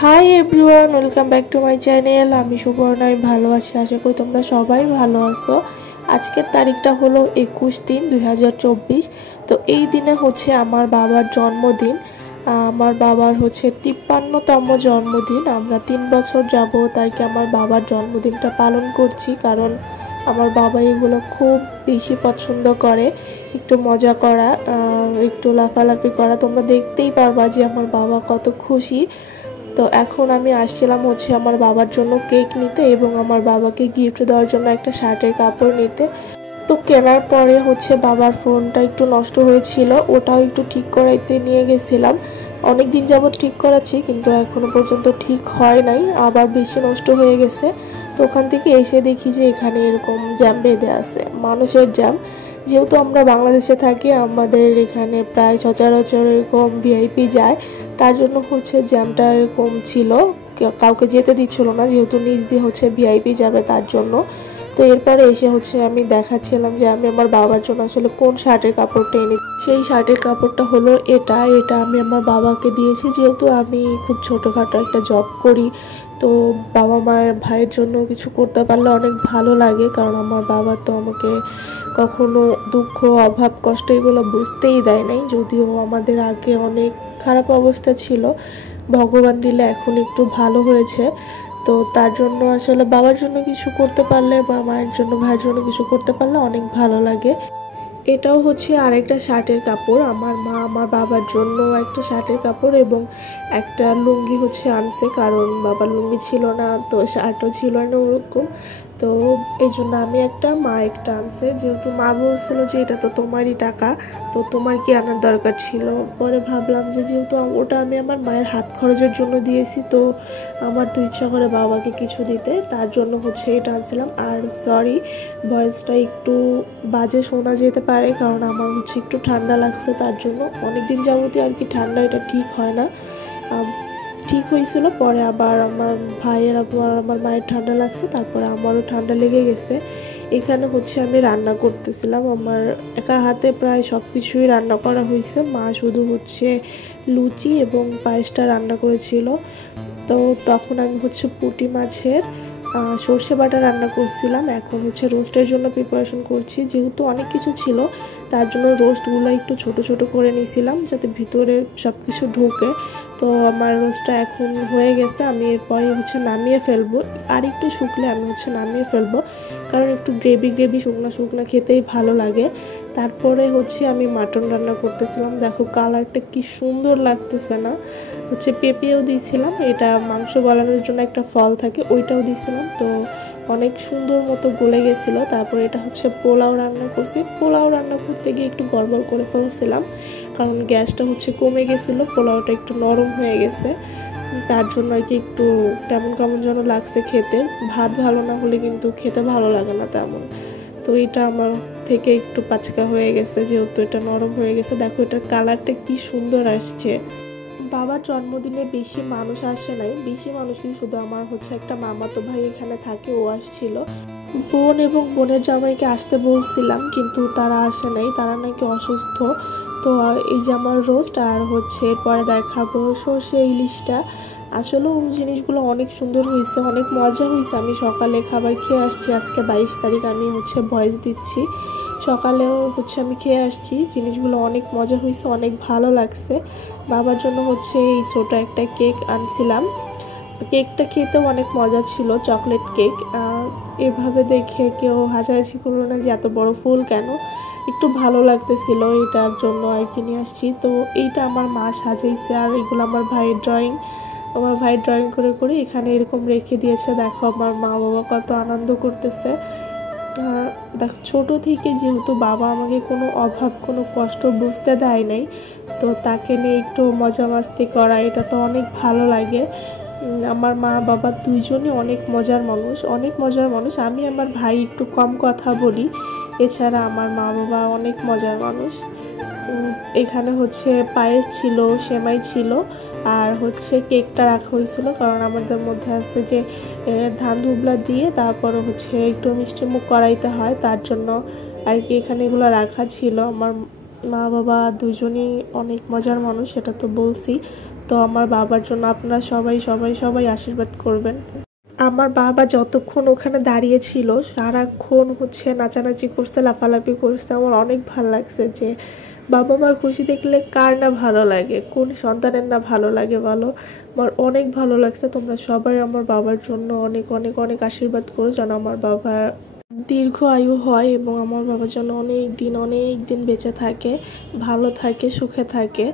Hi everyone, welcome back to my channel. আমি সুবর্ণা, ভালো আছি। আশা করি তোমরা সবাই ভালো আছো। আজকের তারিখটা হলো 21/3/2024। তো এই দিনে হচ্ছে আমার বাবার জন্মদিন। আমার বাবার হচ্ছে 53তম জন্মদিন। আমরা 3 বছর যাবত আর কি আমার বাবার জন্মদিনটা পালন করছি, কারণ আমার বাবা এগুলো খুব বেশি পছন্দ করে, একটু মজা করা, একটু লাফালাফি করা। তোমরা দেখতেই পারবা যে আমার বাবা কত খুশি। তো এখন আমি আসছিলাম হচ্ছে আমার বাবার জন্য কেক নিতে এবং আমার বাবাকে গিফট দেওয়ার জন্য একটা শার্টের কাপড় নিতে। তো কেনার পরে হচ্ছে বাবার ফোনটা একটু নষ্ট হয়েছিল, ওটাও একটু ঠিক করাইতে নিয়ে গেছিলাম। অনেক দিন যাবত ঠিক করাচ্ছি, কিন্তু এখনো পর্যন্ত ঠিক হয় নাই, আবার বেশি নষ্ট হয়ে গেছে। তো ওখান থেকে এসে দেখি যে এখানে এরকম জ্যাম বেঁধে আছে, মানুষের জ্যাম। যেহেতু আমরা বাংলাদেশে থাকি, আমাদের এখানে প্রায় সচরাচর এরকম ভিআইপি যায়, তার জন্য হচ্ছে জ্যামটা এরকম ছিল, কাউকে যেতে দিচ্ছিল না, যেহেতু নিজ দিয়ে হচ্ছে ভিআইপি যাবে তার জন্য। তো এরপরে এসে হচ্ছে আমি দেখাচ্ছিলাম যে আমি আমার বাবার জন্য আসলে কোন শার্টের কাপড়টা এনে। সেই শার্টের কাপড়টা হলো এটা আমি আমার বাবাকে দিয়েছি, যেহেতু আমি খুব ছোটোখাটো একটা জব করি। তো বাবা মায়ের ভাইয়ের জন্য কিছু করতে পারলে অনেক ভালো লাগে, কারণ আমার বাবা তো আমাকে কখনো দুঃখ, অভাব, কষ্ট এগুলো বুঝতেই দেয় নাই। যদিও আমাদের আগে অনেক খারাপ অবস্থা ছিল, ভগবান দিলে এখন একটু ভালো হয়েছে। তো তার জন্য আসলে বাবার জন্য কিছু করতে পারলে বা মায়ের জন্য, ভাইয়ের জন্য কিছু করতে পারলে অনেক ভালো লাগে। এটাও হচ্ছে আরেকটা শার্টের কাপড়। আমার মা আমার বাবার জন্য একটা শার্টের কাপড় এবং একটা লুঙ্গি হচ্ছে আনছে, কারণ বাবার লুঙ্গি ছিল না, তো শার্টও ছিল না ওরকম। তো এই জন্য আমি একটা, মা একটা আনছে। যেহেতু মা বলছিল যে এটা তো তোমারই টাকা, তো তোমার কি আনার দরকার ছিল। পরে ভাবলাম যে যেহেতু ওটা আমি আমার মায়ের হাত খরচের জন্য দিয়েছি, তো আমার তো ইচ্ছা করে বাবাকে কিছু দিতে, তার জন্য হচ্ছে এটা আনছিলাম। আর সরি, ভয়েসটা একটু বাজে শোনা যেতে পারে, কারণ আমার হচ্ছে একটু ঠান্ডা লাগছে, তার জন্য অনেকদিন যাবতই আর কি ঠান্ডা, এটা ঠিক হয় না। ঠিক হয়েছিল, পরে আবার আমার ভাইয়ের আবার আমার মায়ের ঠান্ডা লাগছে, তারপরে আমারও ঠান্ডা লেগে গেছে। এখানে হচ্ছে আমি রান্না করতেছিলাম, আমার একা হাতে প্রায় সব কিছুই রান্না করা হয়েছে। মা শুধু হচ্ছে লুচি এবং পায়েসটা রান্না করেছিল। তো তখন আমি হচ্ছে পুঁটি মাছের সর্ষে বাটা রান্না করছিলাম। এখন হচ্ছে রোস্টের জন্য প্রিপারেশন করছি, যেহেতু অনেক কিছু ছিল তার জন্য রোস্টগুলো একটু ছোট ছোট করে নিয়েছিলাম, যাতে ভিতরে সব কিছু ঢোকে। তো আমার রোস্টটা এখন হয়ে গেছে, আমি এরপরে হচ্ছে নামিয়ে ফেলবো। আর একটু শুকলে আমি হচ্ছে নামিয়ে ফেলবো, কারণ একটু গ্রেভি গ্রেভি শুকনা শুকনা খেতেই ভালো লাগে। তারপরে হচ্ছে আমি মাটন রান্না করতেছিলাম। দেখো কালারটা কি সুন্দর লাগতেছে না। হচ্ছে পেঁপেও দিয়েছিলাম, এটা মাংস গলানোর জন্য একটা ফল থাকে, ওইটাও দিয়েছিলাম। তো অনেক সুন্দর মতো গলে গেছিলো। তারপরে এটা হচ্ছে পোলাও রান্না করছি। পোলাও রান্না করতে গিয়ে একটু গড়বড় করে ফেলছিলাম, কারণ গ্যাসটা হচ্ছে কমে গেছিলো, পোলাওটা একটু নরম হয়ে গেছে, তার জন্য আর কি একটু কেমন কেমন যেন লাগছে খেতে। ভাত ভালো না হলে কিন্তু খেতে ভালো লাগে না তেমন। তো এটা আমার থেকে একটু পাচকা হয়ে গেছে, যেহেতু এটা নরম হয়ে গেছে। দেখো এটার কালারটা কি সুন্দর আসছে। বাবার জন্মদিনে বেশি মানুষ আসে নাই, বেশি মানুষই শুধু আমার হচ্ছে একটা মামাতো ভাই এখানে থাকে, ও আসছিল। বোন এবং বোনের জামাইকে আসতে বলছিলাম, কিন্তু তারা আসে নাই, তারা নাকি অসুস্থ। তো এই যে আমার রোস্ট, আর হচ্ছে এরপরে দেখাবো সর্ষে ইলিশটা। আসলে জিনিসগুলো অনেক সুন্দর হয়েছে, অনেক মজা হয়েছে। আমি সকালে খাবার খেয়ে আসছি, আজকে 22 তারিখ, আমি হচ্ছে ভয়েস দিচ্ছি। সকালেও হচ্ছে আমি খেয়ে আসছি, জিনিসগুলো অনেক মজা হয়েছে, অনেক ভালো লাগছে। বাবার জন্য হচ্ছে এই ছোটো একটা কেক আনছিলাম, কেকটা খেতেও অনেক মজা ছিল, চকলেট কেক। এভাবে দেখে কেউ হাসাহাসি করলো না যে এত বড় ফুল কেন, একটু ভালো লাগতেছিল, এটার জন্য আর কি নিয়ে আসছি। তো এইটা আমার মা সাজাইছে, আর এগুলো আমার ভাইয়ের ড্রয়িং। আমার ভাই ড্রয়িং করে করে এখানে এরকম রেখে দিয়েছে। দেখো আমার মা বাবা কত আনন্দ করতেছে। দেখো ছোটো থেকে যেহেতু বাবা আমাকে কোনো অভাব, কোনো কষ্ট বুঝতে দেয় নাই, তো তাকে নিয়ে একটু মজা মাস্তি করা, এটা তো অনেক ভালো লাগে। আমার মা বাবা দুইজনই অনেক মজার মানুষ, অনেক মজার মানুষ। আমি আমার ভাই একটু কম কথা বলি, এছাড়া আমার মা বাবা অনেক মজার মানুষ। এখানে হচ্ছে পায়েস ছিল, সেমাই ছিল, আর হচ্ছে কেকটা রাখা হয়েছিল, কারণ আমাদের মধ্যে আছে যে ধান ধুবলা দিয়ে তারপরে হচ্ছে একটু মিষ্টি মুখ করাইতে হয়, তার জন্য আর কি এখানে এগুলো রাখা ছিল। আমার মা বাবা দুজনই অনেক মজার মানুষ, সেটা তো বলছি। তো আমার বাবার জন্য আপনারা সবাই সবাই সবাই আশীর্বাদ করবেন। আমার বাবা যতক্ষণ ওখানে দাঁড়িয়ে ছিল সারাক্ষণ হচ্ছে নাচানাচি করছে, লাফালাফি করছে। আমার অনেক ভালো লাগছে যে বাবা মার খুশি দেখলে কার না ভালো লাগে, কোন সন্তানের না ভালো লাগে বলো। আমার অনেক ভালো লাগছে। তোমরা সবাই আমার বাবার জন্য অনেক অনেক অনেক আশীর্বাদ করো যেন আমার বাবা দীর্ঘ আয়ু হয় এবং আমার বাবা যেন অনেক দিন বেঁচে থাকে, ভালো থাকে, সুখে থাকে।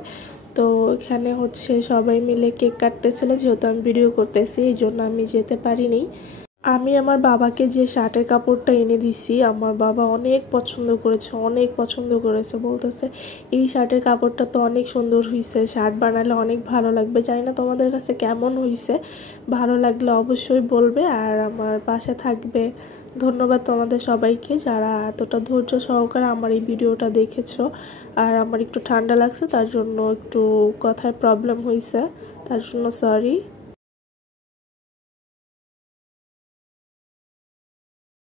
তো এখানে হচ্ছে সবাই মিলে কেক কাটতেছিল, যেহেতু আমি ভিডিও করতেছি এই জন্য আমি যেতে পারিনি। আমি আমার বাবাকে যে শার্টের কাপড়টা এনে দিছি আমার বাবা অনেক পছন্দ করেছে, বলতেছে এই শার্টের কাপড়টা তো অনেক সুন্দর হয়েছে, শার্ট বানালে অনেক ভালো লাগবে। জানি না তোমাদের কাছে কেমন হয়েছে, ভালো লাগলে অবশ্যই বলবে আর আমার পাশে থাকবে। ধন্যবাদ তোমাদের সবাইকে যারা এতটা ধৈর্য সহকারে আমার এই ভিডিওটা দেখেছো। আর আমার একটু ঠান্ডা লাগছে, তার জন্য একটু কথায় প্রবলেম হয়েছে, তার জন্য সরি।